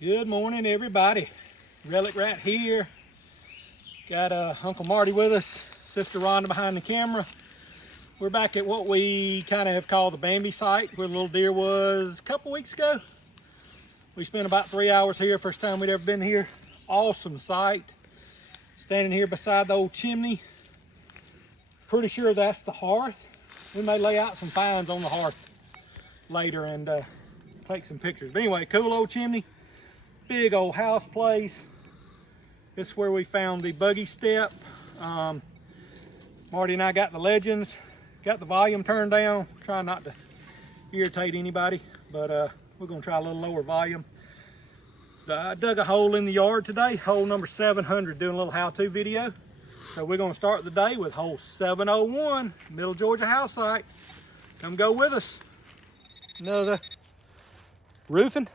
Good morning, everybody. Relic Rat here. Got Uncle Marty with us, Sister Rhonda behind the camera. We're back at what we kind of have called the Bambi site, where the little deer was a couple weeks ago. We spent about 3 hours here, first time we'd ever been here. Awesome site. Standing here beside the old chimney. Pretty sure that's the hearth. We may lay out some finds on the hearth later and take some pictures. But anyway, cool old chimney. Big old house place. This is where we found the buggy step. Marty and I got the legends, got the volume turned down, trying not to irritate anybody, but we're gonna try a little lower volume. I dug a hole in the yard today, hole number 700, doing a little how-to video. So we're gonna start the day with hole 701, Middle Georgia house site. Come go with us. Another roofing.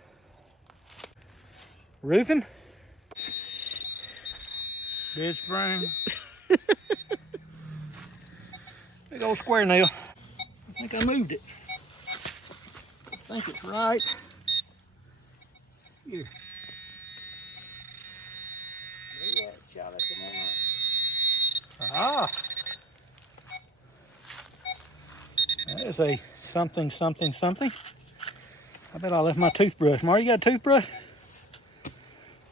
Bed spring. Big old square nail. I think I moved it. I think it's right here. Ah. That is a something. I bet I left my toothbrush. Marty, you got a toothbrush?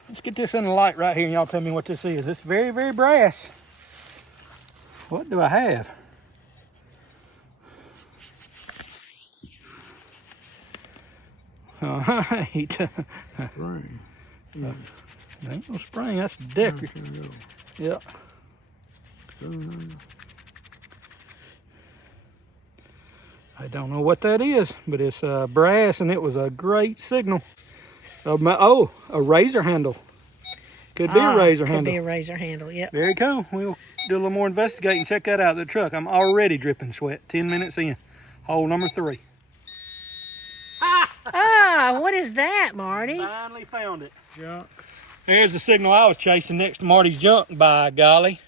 Let's get this in the light right here and y'all tell me what this is. It's very, very brass. What do I have? All right. Spring. That ain't no spring, that's decorative. Yep. I don't know what that is, but it's brass and it was a great signal. Oh, a razor handle. Could be a razor handle. Could be a razor handle, yep. Very cool. We'll do a little more investigating. Check that out, the truck. I'm already dripping sweat. 10 minutes in. Hole number 3. Ah, what is that, Marty? Finally found it. Junk. There's the signal I was chasing next to Marty's junk, by golly.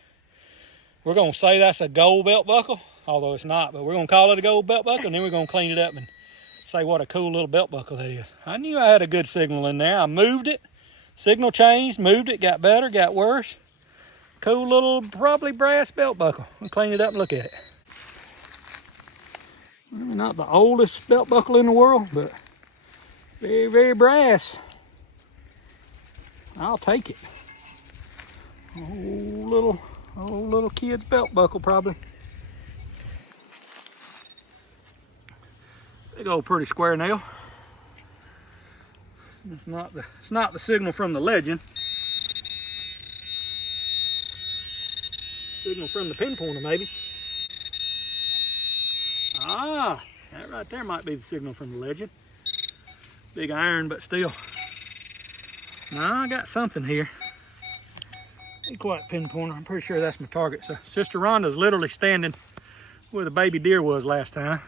We're going to say that's a gold belt buckle, although it's not, but we're going to call it a gold belt buckle, and then we're going to clean it up and say what a cool little belt buckle that is. I knew I had a good signal in there. I moved it, signal changed, moved it, got better, got worse. Cool little, probably brass belt buckle. We'll clean it up and look at it. Well, not the oldest belt buckle in the world, but very, very brass. I'll take it. Old little kid's belt buckle, probably. Big old pretty square nail. It's not the signal from the legend. Signal from the pinpointer, maybe. Ah, that right there might be the signal from the legend. Big iron, but still. Now I got something here. Ain't quite pinpointer. I'm pretty sure that's my target. So Sister Rhonda's literally standing where the baby deer was last time.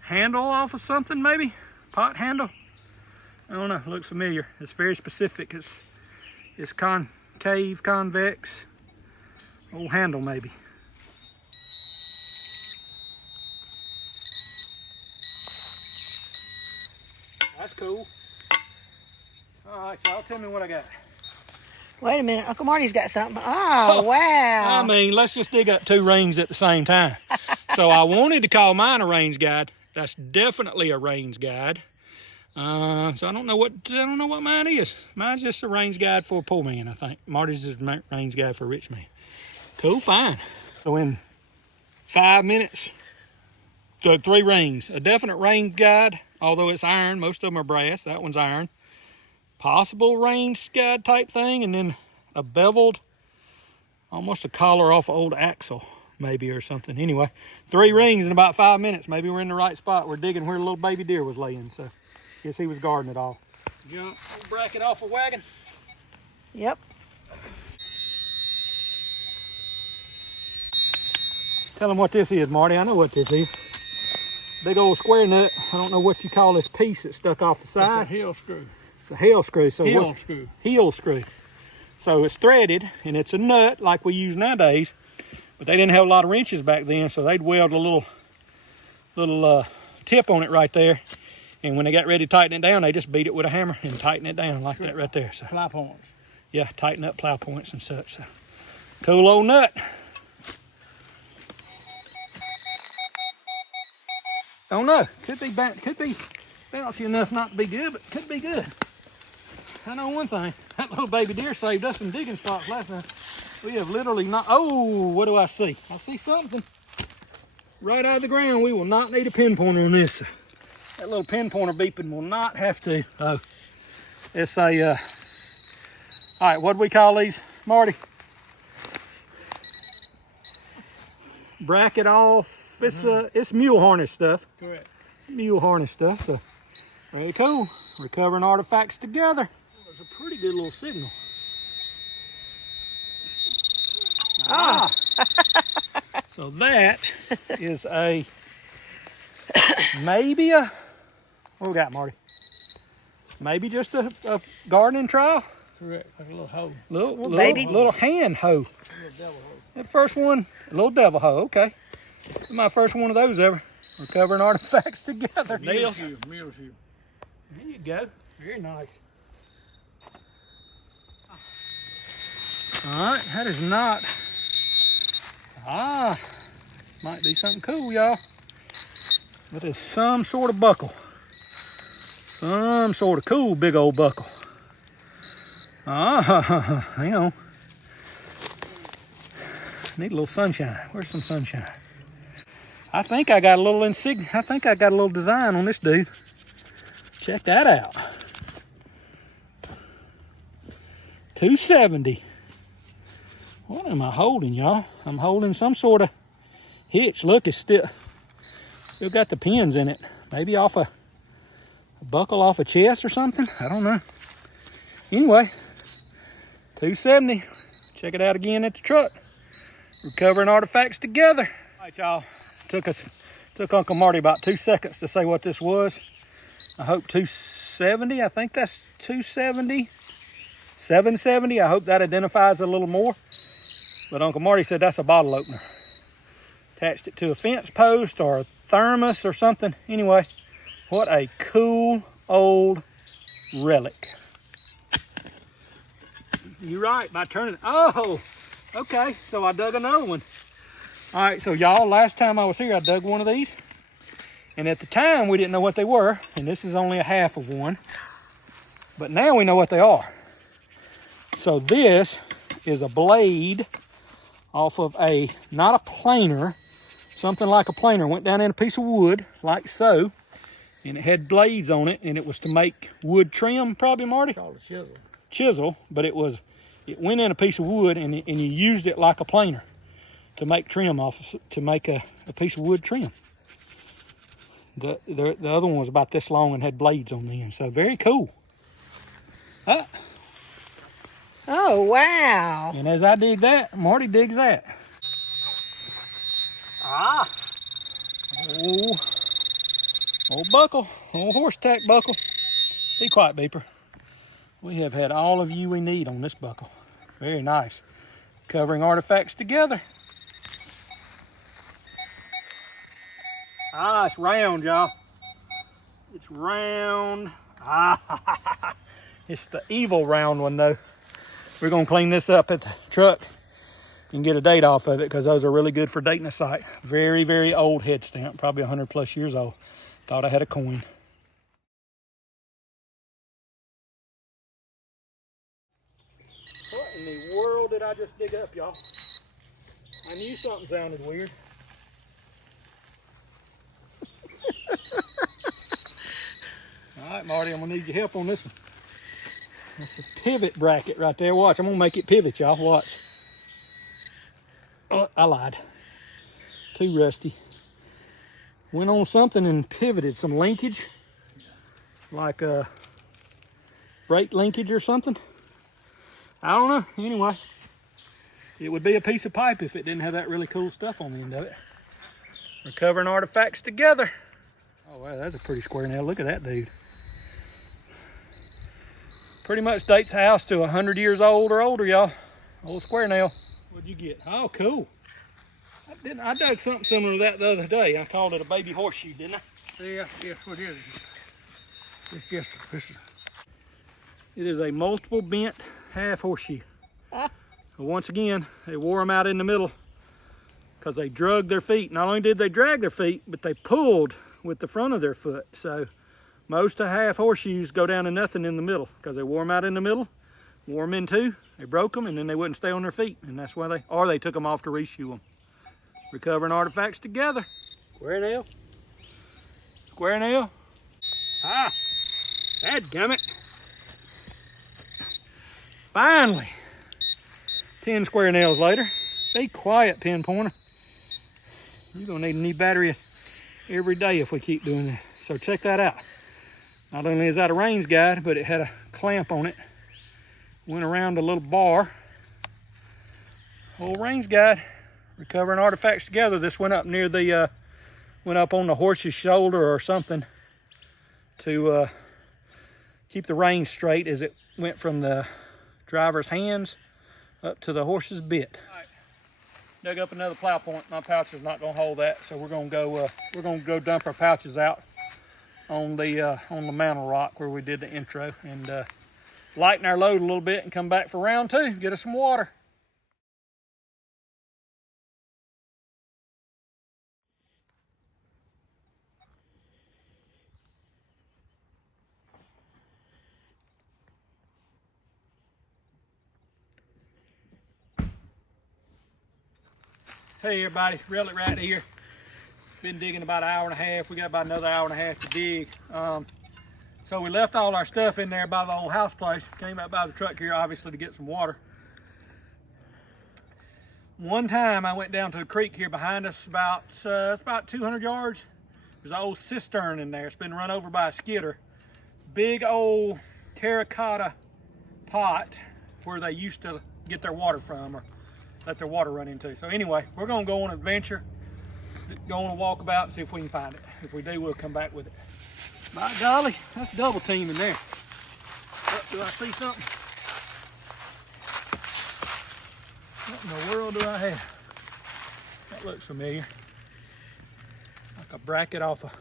Handle off of something, maybe? Pot handle? I don't know, looks familiar. It's very specific. It's concave, convex. Old handle, maybe. That's cool. All right, y'all tell me what I got. Wait a minute, Uncle Marty's got something. Oh, wow. I mean, let's just dig up 2 rings at the same time. So I wanted to call mine a range guide. That's definitely a range guide. So I don't know what mine is. Mine's just a range guide for a poor man, I think. Marty's is a range guide for a rich man. Cool, fine. So in 5 minutes, dug 3 rings. A definite range guide, although it's iron. Most of them are brass. That one's iron. Possible range guide type thing, and then a beveled, almost a collar off an old axle, maybe, or something. Anyway, 3 rings in about 5 minutes. Maybe we're in the right spot. We're digging where the little baby deer was laying, so guess he was guarding it all. Jump, bracket off a wagon. Yep. Tell them what this is, Marty. I know what this is. Big old square nut. I don't know what you call this piece that's stuck off the side. It's a heel screw. It's a heel screw. So heel screw. Heel screw. So it's threaded, and it's a nut like we use nowadays, but they didn't have a lot of wrenches back then, so they'd weld a little tip on it right there, And when they got ready to tighten it down, they just beat it with a hammer and tighten it down like that right there. So Plow points. yeah, tighten up plow points and such. So, cool old nut. Don't know. Could be bouncy enough not to be good, but could be good. I know one thing. That little baby deer saved us some digging spots last time. We have literally not. Oh, what do I see? I see something right out of the ground. We will not need a pinpointer on this. That little pinpointer beeping will not have to. Oh, it's a. All right, what do we call these, Marty? Bracket off. It's mule harness stuff. Correct. Mule harness stuff. So very cool. Recovering artifacts together. There's a pretty good little signal. Ah. So that is a maybe a what we got, Marty? Maybe just a gardening trowel. Correct. Like a little hoe. Little hand hoe. A little devil hoe. That first one, a little devil hoe. Okay. My first one of those ever. Recovering artifacts together. Meals here. Meals here. There you go. Very nice. All right, that is not. Might be something cool, y'all. That is some sort of buckle. Some sort of cool big old buckle. Hang on. Need a little sunshine. Where's some sunshine? I think I got a little insignia. I think I got a little design on this dude. Check that out. 270. What am I holding, y'all? I'm holding some sort of hitch. Look, it's still got the pins in it. Maybe off a buckle off a chest or something. I don't know. Anyway, 270. Check it out again at the truck. Recovering artifacts together. All right, y'all. Took Uncle Marty about 2 seconds to say what this was. I hope 270. I think that's 270. 770. I hope that identifies a little more. But Uncle Marty said that's a bottle opener. Attached it to a fence post or a thermos or something. Anyway, what a cool old relic. You're right, by turning. Oh, okay. So I dug another one. All right, so y'all, last time I was here, I dug one of these. And at the time, we didn't know what they were. And this is only a half of one. But now we know what they are. So this is a blade off of not a planer, something like a planer. Went down in a piece of wood, like so. And it had blades on it, and it was to make wood trim, probably, Marty? Called a chisel. Chisel, but it went in a piece of wood, and you used it like a planer to make trim off, to make a piece of wood trim. The other one was about this long and had blades on the end, so very cool. Oh, wow. And as I dig that, Marty digs that. Old buckle, old horse tack buckle. Be quiet, beeper. We have had all of you we need on this buckle. Very nice. Covering artifacts together. It's round, y'all. It's round. It's the evil round one, though. We're going to clean this up at the truck and get a date off of it because those are really good for dating a site. Very, very old head stamp, probably 100 plus years old. Thought I had a coin. What in the world did I just dig up, y'all? I knew something sounded weird. All right, Marty, I'm gonna need your help on this one. That's a pivot bracket right there. Watch, I'm gonna make it pivot, y'all. Watch. Oh, I lied. Too rusty. Went on something and pivoted some linkage, like a brake linkage or something. I don't know. Anyway, it would be a piece of pipe if it didn't have that really cool stuff on the end of it. Recovering artifacts together. Oh wow, that's a pretty square nail. Look at that dude. Pretty much dates the house to 100 years old or older, y'all. Old square nail. What'd you get? Oh, cool. I dug something similar to that the other day. I called it a baby horseshoe, didn't I? Yeah, yes, what is it? It's just this is It is a multiple bent half horseshoe. Once again, they wore them out in the middle because they drug their feet. Not only did they drag their feet, but they pulled with the front of their foot. So most of half horseshoes go down to nothing in the middle because they wore them out in the middle, wore them in two, they broke them, and then they wouldn't stay on their feet. And that's why they took them off to reshoe them. Recovering artifacts together. square nail. Square nail. Ah, dadgummit. Finally, 10 square nails later. Be quiet, pinpointer. You're gonna need a new battery every day if we keep doing this. So check that out. Not only is that a range guide, but it had a clamp on it. Went around a little bar. Old range guide, recovering artifacts together. This went up near the, went up on the horse's shoulder or something to keep the reins straight as it went from the driver's hands up to the horse's bit. All right. Dug up another plow point. My pouch is not gonna hold that, so we're gonna go dump our pouches out on the mantle rock where we did the intro and lighten our load a little bit and come back for round two. Get us some water. Hey everybody, R.A.T here. Been digging about an hour and a half. We got about another hour and a half to dig. So we left all our stuff in there by the old house place. Came out by the truck here, obviously, to get some water. One time I went down to a creek here behind us, it's about 200 yards. There's an old cistern in there. It's been run over by a skidder. Big old terracotta pot where they used to get their water from or let their water run into. So anyway, we're gonna go on an adventure, go on a walkabout and see if we can find it. If we do, we'll come back with it. By golly, that's double team in there. Oh, do I see something? What in the world do I have? That looks familiar. Like a bracket off a,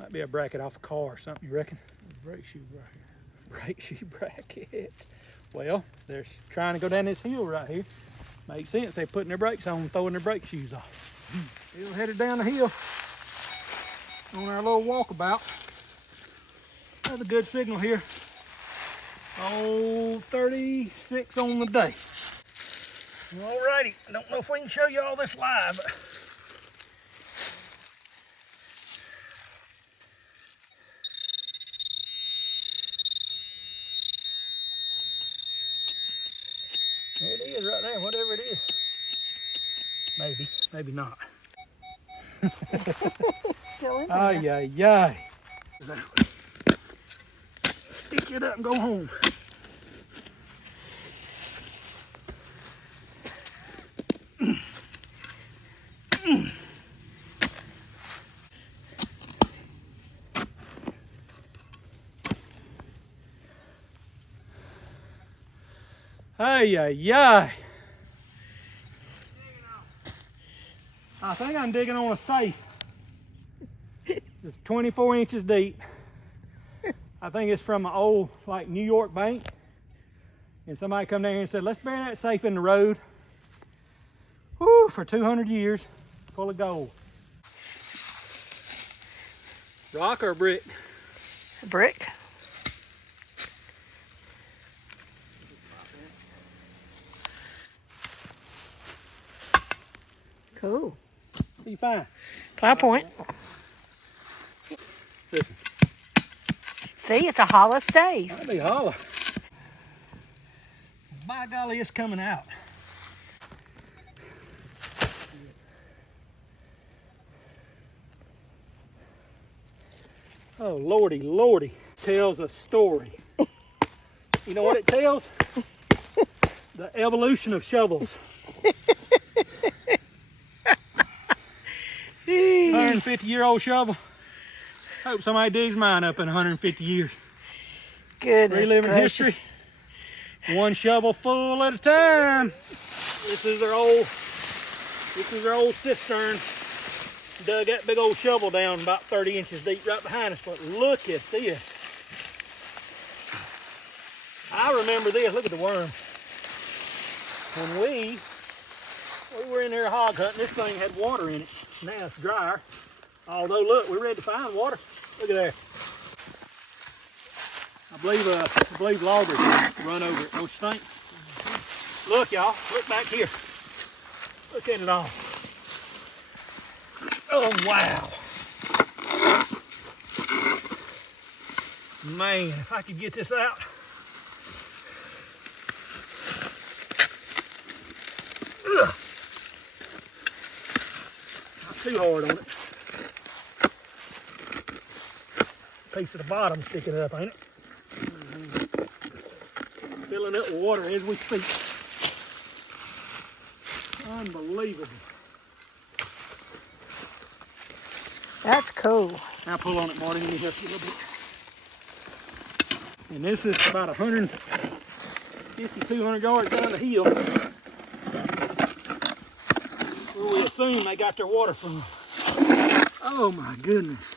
might be a bracket off a car or something, you reckon? Brake shoe bracket. Brake shoe bracket. Well, they're trying to go down this hill right here. Makes sense, they're putting their brakes on and throwing their brake shoes off. Still headed down the hill on our little walkabout. That's a good signal here. Oh, 36 on the day. Alrighty, I don't know if we can show you all this live, but there it is right there, whatever it is. Maybe, maybe not. Still in there. Ay, ay, ay. Stitch it up and go home. Ay, ay, ay. I think I'm digging on a safe. It's 24 inches deep. I think it's from an old, like, New York bank. And somebody come down here and said, let's bury that safe in the road. Woo, for 200 years, full of gold. Rock or brick? A brick. Cool. What do you find? Plow point. See, it's a hollow safe. That'd be hollow. By golly, it's coming out. Oh, lordy, lordy. Tells a story. You know what it tells? The evolution of shovels. 150-year-old shovel. Hope somebody digs mine up in 150 years. Goodness Reliving gracious. history. One shovel full at a time. This is their old cistern. dug that big old shovel down about 30 inches deep right behind us, but look at this. I remember this. Look at the worm. When we were in there hog hunting, this thing had water in it. Now it's drier. Although, look, we're ready to find water. Look at there. I believe loggers run over it. Don't you think? Look, y'all. Look back here. Look at it all. Oh, wow. Man, if I could get this out. Ugh. Not too hard on it. Piece of the bottom sticking up, ain't it? Filling up with water as we speak. Unbelievable. That's cool. Now pull on it, Marty. Let me help you a little bit. And this is about 150, 200 yards down the hill, where we assume they got their water from. Oh my goodness.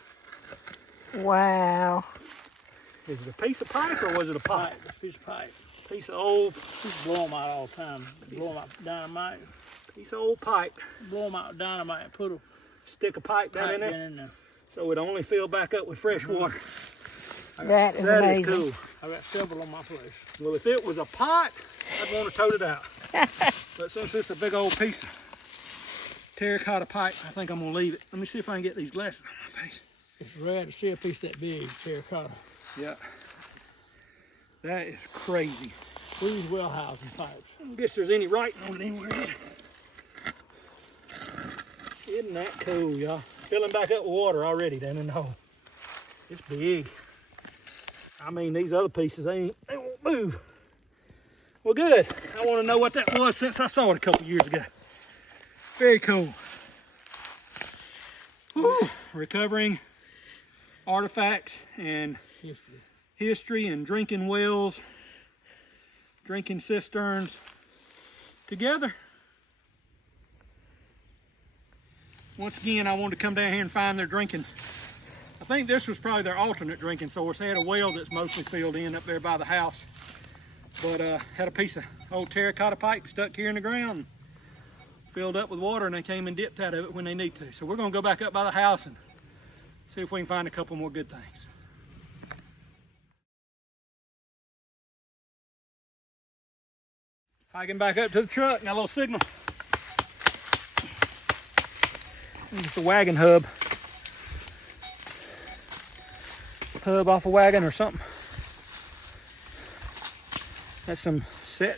Wow. Is it a piece of pipe or was it a pipe? A piece of pipe. Piece of old, Just blow them out all the time. Blow them out with dynamite. piece of old pipe. Blow them out with dynamite and put a Stick a pipe down in pipe there, in there. so it only fill back up with fresh water. That is That amazing. is cool. I got several on my place. Well, if it was a pipe, I'd want to tote it out. But since it's a big old piece of terracotta pipe, I think I'm gonna leave it. Let me see if I can get these glasses on my face. It's rare to see a piece that big, terracotta. Yeah. That is crazy. These well housing pipes. I don't guess there's any writing on it anywhere either. Isn't that cool, y'all? Filling back up with water already down in the hole. It's big. I mean, these other pieces, they won't move. Well, good. I want to know what that was since I saw it a couple years ago. Very cool. Whew. Recovering artifacts and history and drinking wells, drinking cisterns together. Once again, I wanted to come down here and find their drinking. I think this was probably their alternate drinking source. They had a well that's mostly filled in up there by the house, but had a piece of old terracotta pipe stuck here in the ground, filled up with water, and they came and dipped out of it when they need to. So we're gonna go back up by the house and see if we can find a couple more good things. Hiking back up to the truck, got a little signal. Just a wagon hub. Hub off a wagon or something. That's some set.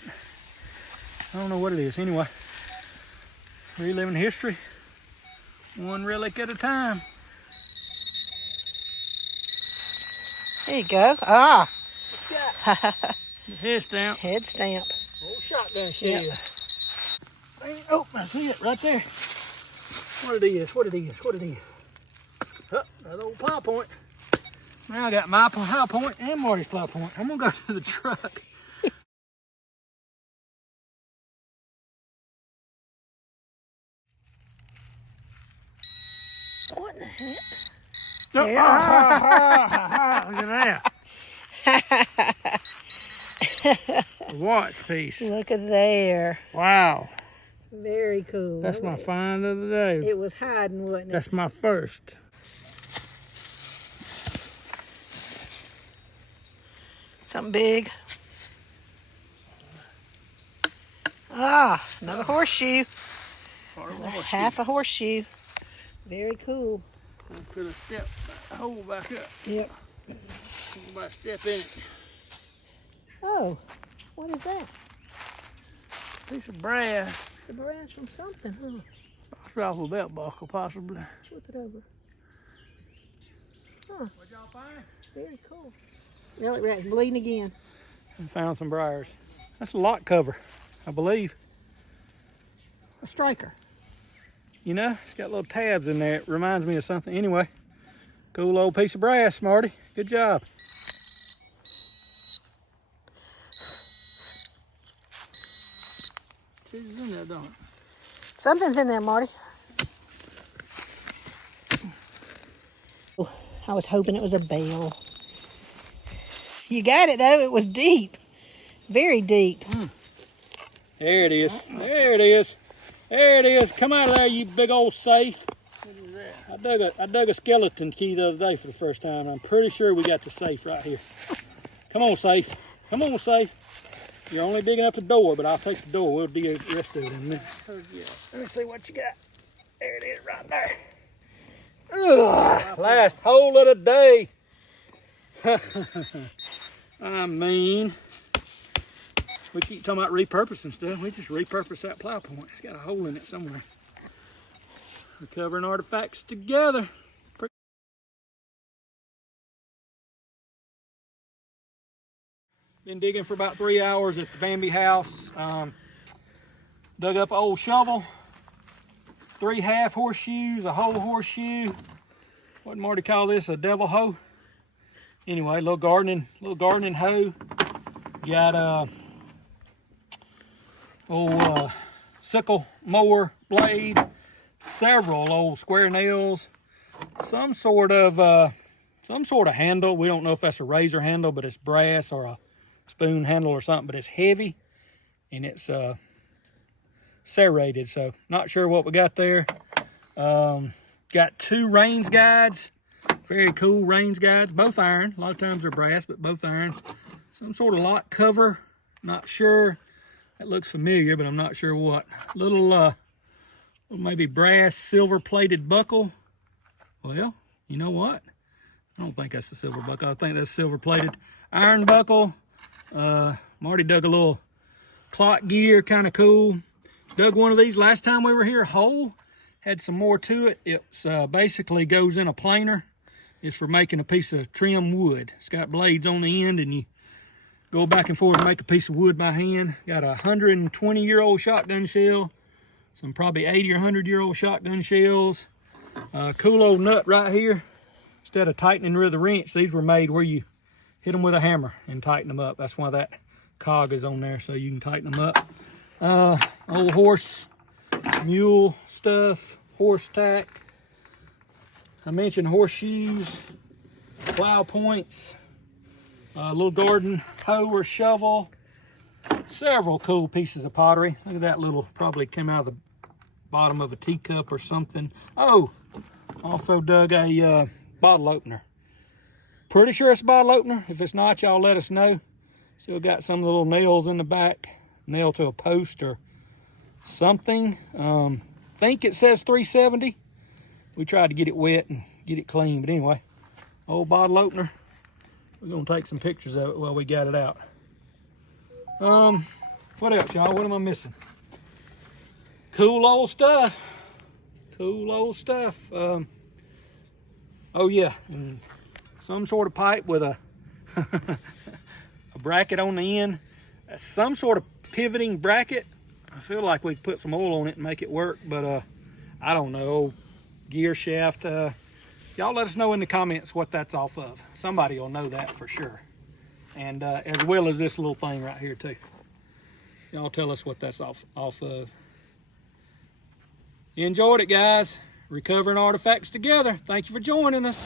I don't know what it is. Anyway, reliving history, one relic at a time. There you go. Ah. The head stamp. Head stamp. Old shotgun shell. Yep. Oh, I see it right there. What it is, what it is, what it is. Oh, that old plow point. Now I got my plow point and Marty's plow point. I'm gonna go to the truck. What in the heck? Oh, Yeah. look at that. Watch piece. Look at there. Wow. Very cool. That's my find of the day. It was hiding, wasn't it? That's my first. Something big. Ah, another horseshoe. Half a horseshoe. Very cool. I put a step hole back up. Yep. Somebody step in it. Oh, what is that? Piece of brass. The brass from something, huh? It's off a belt buckle, possibly. Flip it over. Huh. What y'all find? Very cool. Relic rat's bleeding again. I found some briars. That's a lock cover, I believe. A striker. You know, it's got little tabs in there. It reminds me of something. Anyway, cool old piece of brass, Marty. Good job. It's in there, don't it? Something's in there, Marty. I was hoping it was a bell. You got it though. It was deep. Very deep. There it is. There it is. There it is. Come out of there, you big old safe. What is that? I dug a skeleton key the other day for the first time. I'm pretty sure we got the safe right here. Come on, safe. Come on, safe. You're only digging up the door, but I'll take the door. We'll dig the rest of it in a minute. Let me see what you got. There it is right there. Ugh, last hole of the day. I mean, we keep talking about repurposing stuff. We just repurpose that plow point. It's got a hole in it somewhere. Recovering artifacts together. Been digging for about 3 hours at the Bambi house. Dug up an old shovel, 3 half horseshoes, a whole horseshoe. What did Marty call this? A devil hoe? Anyway, little gardening hoe. Got a old sickle mower blade, several old square nails, some sort of handle. We don't know if that's a razor handle, but it's brass, or a spoon handle or something, but it's heavy and it's serrated, so not sure what we got there. Got 2 range guides, very cool range guides, both iron. A lot of times they're brass, but both iron. Some sort of lock cover, not sure. That looks familiar, but I'm not sure what. Little maybe brass silver plated buckle. Well, you know what? I don't think that's the silver buckle. I think that's silver plated iron buckle. Marty dug a little clock gear, kind of cool. Dug one of these last time we were here, whole. Had some more to it. It's basically goes in a planer. It's for making a piece of trim wood. It's got blades on the end, and you go back and forth and make a piece of wood by hand. Got a 120-year-old shotgun shell, some probably 80 or 100-year-old shotgun shells. Cool old nut right here. Instead of tightening with a wrench, these were made where you hit them with a hammer and tighten them up. That's why that cog is on there, so you can tighten them up. Old horse, mule stuff, horse tack. I mentioned horseshoes, plow points, a little garden hoe or shovel, several cool pieces of pottery. Look at that little, probably came out of the bottom of a teacup or something. Oh, also dug a bottle opener. Pretty sure it's a bottle opener. If it's not, y'all let us know. Still got some little nails in the back, nailed to a post or something. Think it says 370. We tried to get it wet and get it clean, but anyway, old bottle opener. We're gonna take some pictures of it while we got it out. What else, y'all? What am I missing? Cool old stuff. Cool old stuff. Oh yeah, and some sort of pipe with a a bracket on the end. Some sort of pivoting bracket. I feel like we could put some oil on it and make it work, but I don't know. Gear shaft. Y'all let us know in the comments what that's off of. Somebody will know that for sure. And as well as this little thing right here too. Y'all tell us what that's off of. You enjoyed it, guys. Recovering artifacts together. Thank you for joining us.